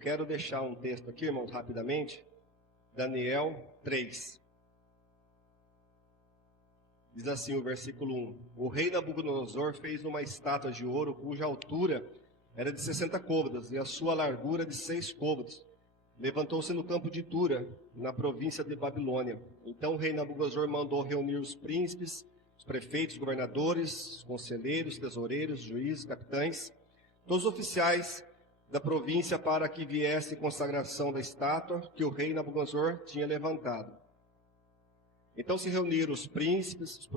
quero deixar um texto aqui, irmãos, rapidamente. Daniel 3. Diz assim o versículo 1. O rei Nabucodonosor fez uma estátua de ouro cuja altura era de 60 côvados e a sua largura de 6 côvados. Levantou-se no campo de Dura, na província de Babilônia. Então o rei Nabucodonosor mandou reunir os príncipes, os prefeitos, os governadores, os conselheiros, tesoureiros, juízes, capitães, todos os oficiais da província para que viesse consagração da estátua que o rei Nabucodonosor tinha levantado. Então se reuniram os príncipes,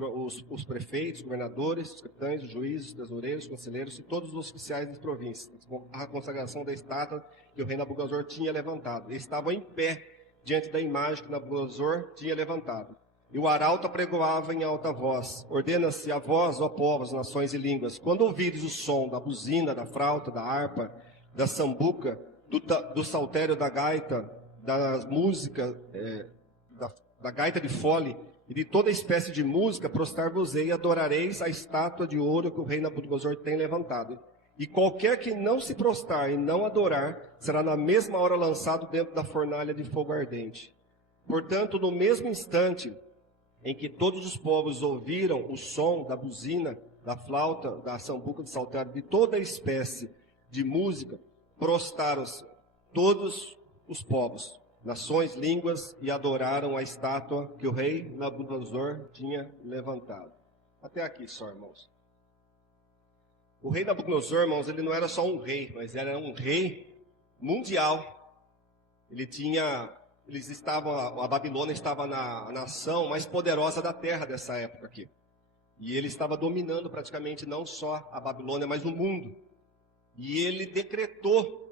os prefeitos, os governadores, os capitães, os juízes, os tesoureiros, os conselheiros e todos os oficiais das províncias, a consagração da estátua que o rei Nabucodonosor tinha levantado. Eles estavam em pé diante da imagem que Nabucodonosor tinha levantado. E o arauto apregoava em alta voz: ordena-se a vós, ó povos, nações e línguas, quando ouvides o som da buzina, da flauta, da harpa, da sambuca, do saltério, da gaita, da música, da gaita de fole e de toda espécie de música, prostrar-vos-ei e adorareis a estátua de ouro que o rei Nabucodonosor tem levantado. E qualquer que não se prostrar e não adorar, será na mesma hora lançado dentro da fornalha de fogo ardente. Portanto, no mesmo instante em que todos os povos ouviram o som da buzina, da flauta, da sambuca, do saltério, de toda espécie de música, prostraram-se todos os povos, nações, línguas, e adoraram a estátua que o rei Nabucodonosor tinha levantado. Até aqui só, irmãos. O rei Nabucodonosor, irmãos, ele não era só um rei, mas era um rei mundial. A Babilônia estava na nação mais poderosa da terra dessa época aqui. E ele estava dominando praticamente não só a Babilônia, mas o mundo. E ele decretou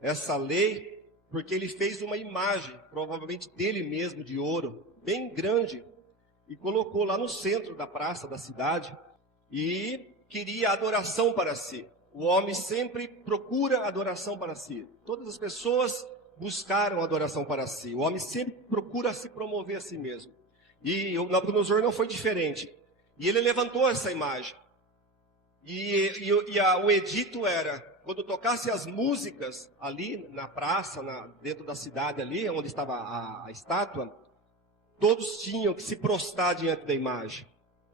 essa lei porque ele fez uma imagem, provavelmente dele mesmo, de ouro, bem grande, e colocou lá no centro da praça da cidade, e queria adoração para si. O homem sempre procura adoração para si. Todas as pessoas buscaram adoração para si. O homem sempre procura se promover a si mesmo. E o Nabucodonosor não foi diferente. E ele levantou essa imagem. O edito era: quando tocasse as músicas ali na praça, dentro da cidade ali, onde estava a estátua, todos tinham que se prostrar diante da imagem.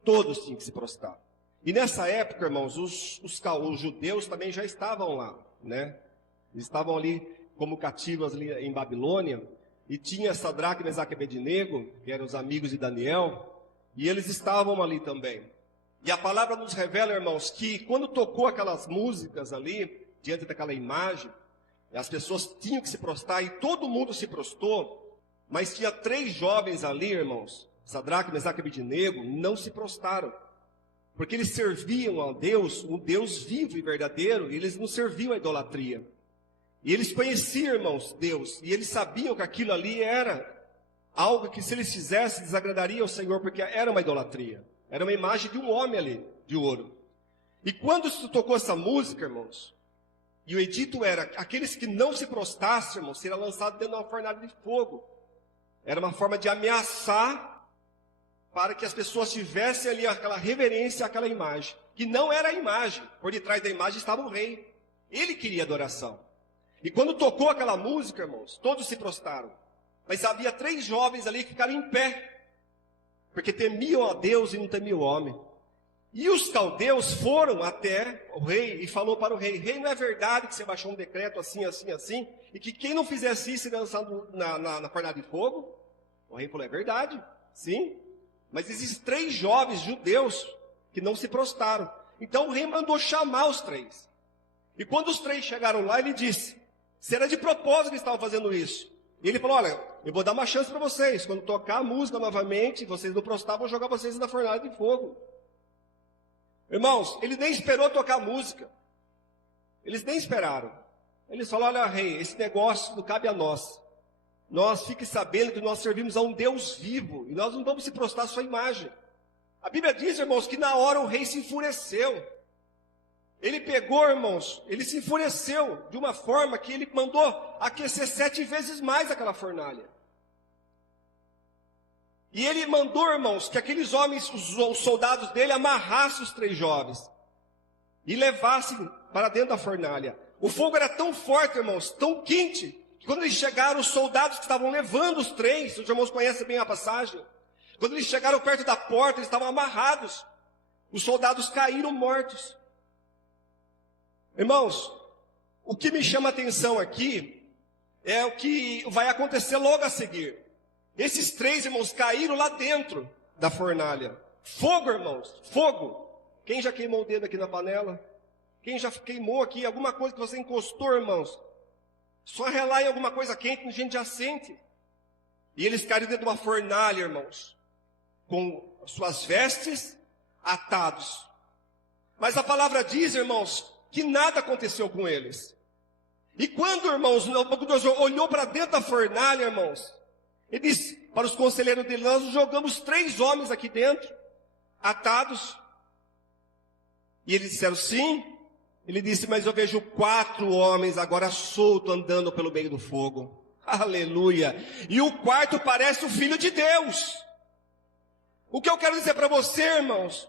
Todos tinham que se prostrar. E nessa época, irmãos, os judeus também já estavam lá, né? Eles estavam ali como cativos ali em Babilônia, e tinha Sadraque, Mesaque e Abednego, que eram os amigos de Daniel, e eles estavam ali também. E a palavra nos revela, irmãos, que quando tocou aquelas músicas ali, diante daquela imagem, as pessoas tinham que se prostrar, e todo mundo se prostrou, mas tinha 3 jovens ali, irmãos, Sadraque, Mesaque e Abednego, não se prostraram, porque eles serviam a Deus, um Deus vivo e verdadeiro, e eles não serviam a idolatria. E eles conheciam, irmãos, Deus, e eles sabiam que aquilo ali era algo que, se eles fizessem, desagradaria ao Senhor, porque era uma idolatria. Era uma imagem de um homem ali, de ouro. E quando se tocou essa música, irmãos, e o edito era: aqueles que não se prostrassem, irmãos, seriam lançados dentro de uma fornalha de fogo. Era uma forma de ameaçar, para que as pessoas tivessem ali aquela reverência àquela imagem, que não era a imagem. Por detrás da imagem estava o rei. Ele queria adoração. E quando tocou aquela música, irmãos, todos se prostraram. Mas havia 3 jovens ali que ficaram em pé, porque temiam a Deus e não temiam o homem. E os caldeus foram até o rei e falou para o rei: rei, não é verdade que você baixou um decreto assim, assim, assim, e que quem não fizesse isso seria lançado na fornalha de fogo? O rei falou: é verdade, sim. Mas existem 3 jovens judeus que não se prostraram. Então o rei mandou chamar os 3. E quando os 3 chegaram lá, ele disse: se era de propósito que estavam fazendo isso. E ele falou: olha, eu vou dar uma chance para vocês. Quando tocar a música novamente, vocês não prostrar, vou jogar vocês na fornalha de fogo. Irmãos, ele nem esperou tocar a música. Eles nem esperaram. Eles falaram: olha, rei, esse negócio não cabe a nós. Nós fique sabendo que nós servimos a um Deus vivo, e nós não vamos se prostrar à sua imagem. A Bíblia diz, irmãos, que na hora o rei se enfureceu. Ele pegou, irmãos, ele se enfureceu de uma forma que ele mandou aquecer 7 vezes mais aquela fornalha. E ele mandou, irmãos, que aqueles homens, os soldados dele, amarrassem os 3 jovens e levassem para dentro da fornalha. O fogo era tão forte, irmãos, tão quente, que quando eles chegaram, os soldados que estavam levando os trens, os irmãos conhecem bem a passagem, quando eles chegaram perto da porta, eles estavam amarrados. Os soldados caíram mortos. Irmãos, o que me chama a atenção aqui é o que vai acontecer logo a seguir. Esses três, irmãos, caíram lá dentro da fornalha. Fogo, irmãos, fogo. Quem já queimou o dedo aqui na panela? Quem já queimou aqui alguma coisa que você encostou, irmãos? Só relar em alguma coisa quente, a gente já sente. E eles caíram dentro de uma fornalha, irmãos, com suas vestes atados. Mas a palavra diz, irmãos, que nada aconteceu com eles. E quando, irmãos, Nabucodonosor olhou para dentro da fornalha, irmãos, ele disse para os conselheiros dele: nós jogamos 3 homens aqui dentro, atados. E eles disseram sim. Ele disse: mas eu vejo 4 homens agora soltos andando pelo meio do fogo. Aleluia. E o quarto parece o Filho de Deus. O que eu quero dizer para você, irmãos,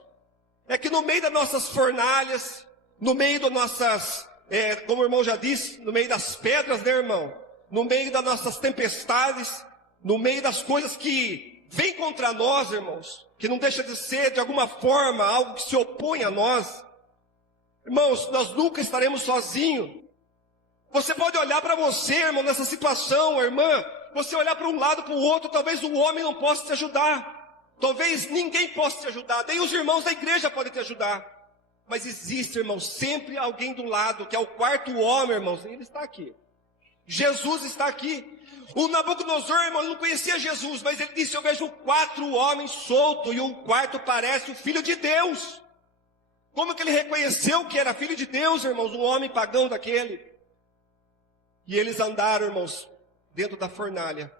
é que no meio das nossas fornalhas, no meio das nossas, como o irmão já disse, no meio das pedras, né, irmão? No meio das nossas tempestades, no meio das coisas que vêm contra nós, irmãos, que não deixa de ser, de alguma forma, algo que se opõe a nós. Irmãos, nós nunca estaremos sozinhos. Você pode olhar para você, irmão, nessa situação, irmã, você olhar para um lado, para o outro, talvez o homem não possa te ajudar. Talvez ninguém possa te ajudar, nem os irmãos da igreja podem te ajudar. Mas existe, irmãos, sempre alguém do lado, que é o quarto homem, irmãos, e ele está aqui. Jesus está aqui. O Nabucodonosor, irmão, não conhecia Jesus, mas ele disse: eu vejo 4 homens soltos, e o quarto parece o Filho de Deus. Como que ele reconheceu que era Filho de Deus, irmãos, um homem pagão daquele? E eles andaram, irmãos, dentro da fornalha.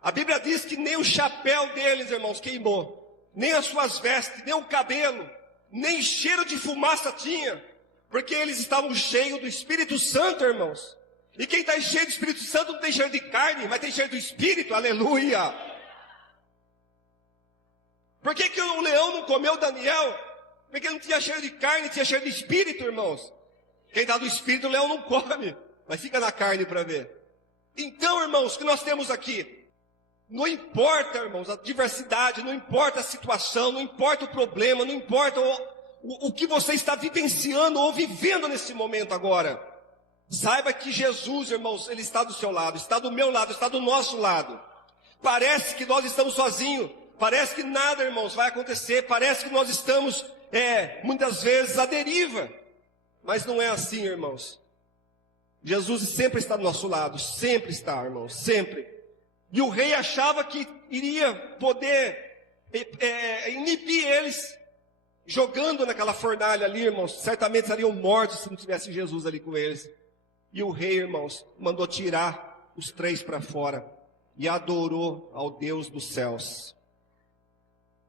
A Bíblia diz que nem o chapéu deles, irmãos, queimou, nem as suas vestes, nem o cabelo, nem cheiro de fumaça tinha, porque eles estavam cheios do Espírito Santo, irmãos. E quem está cheio do Espírito Santo não tem cheiro de carne, mas tem cheiro do Espírito, aleluia. Por que o leão não comeu Daniel? Porque não tinha cheiro de carne, tinha cheiro de Espírito, irmãos. Quem está do Espírito, o leão não come, mas fica na carne para ver. Então, irmãos, o que nós temos aqui? Não importa, irmãos, a diversidade, não importa a situação, não importa o problema, não importa o que você está vivenciando ou vivendo nesse momento agora. Saiba que Jesus, irmãos, Ele está do seu lado, está do meu lado, está do nosso lado. Parece que nós estamos sozinhos, parece que nada, irmãos, vai acontecer, parece que nós estamos, muitas vezes, à deriva. Mas não é assim, irmãos. Jesus sempre está do nosso lado, sempre está, irmãos, sempre. E o rei achava que iria poder inibir eles, jogando naquela fornalha ali, irmãos. Certamente seriam mortos se não tivesse Jesus ali com eles. E o rei, irmãos, mandou tirar os 3 para fora e adorou ao Deus dos céus.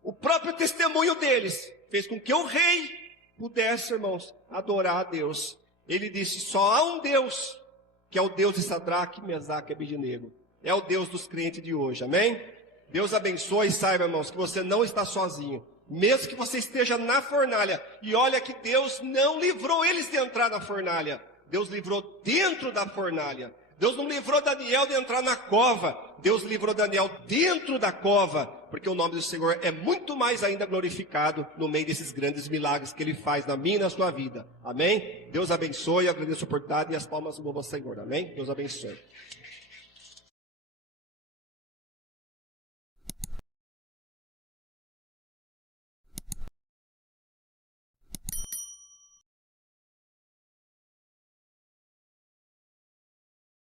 O próprio testemunho deles fez com que o rei pudesse, irmãos, adorar a Deus. Ele disse: só há um Deus, que é o Deus de Sadraque, Mesaque e Abednego. É o Deus dos crentes de hoje, amém? Deus abençoe e saiba, irmãos, que você não está sozinho. Mesmo que você esteja na fornalha. E olha que Deus não livrou eles de entrar na fornalha. Deus livrou dentro da fornalha. Deus não livrou Daniel de entrar na cova. Deus livrou Daniel dentro da cova. Porque o nome do Senhor é muito mais ainda glorificado no meio desses grandes milagres que Ele faz na minha e na sua vida. Amém? Deus abençoe, agradeço a oportunidade e as palmas do Senhor. Amém? Deus abençoe.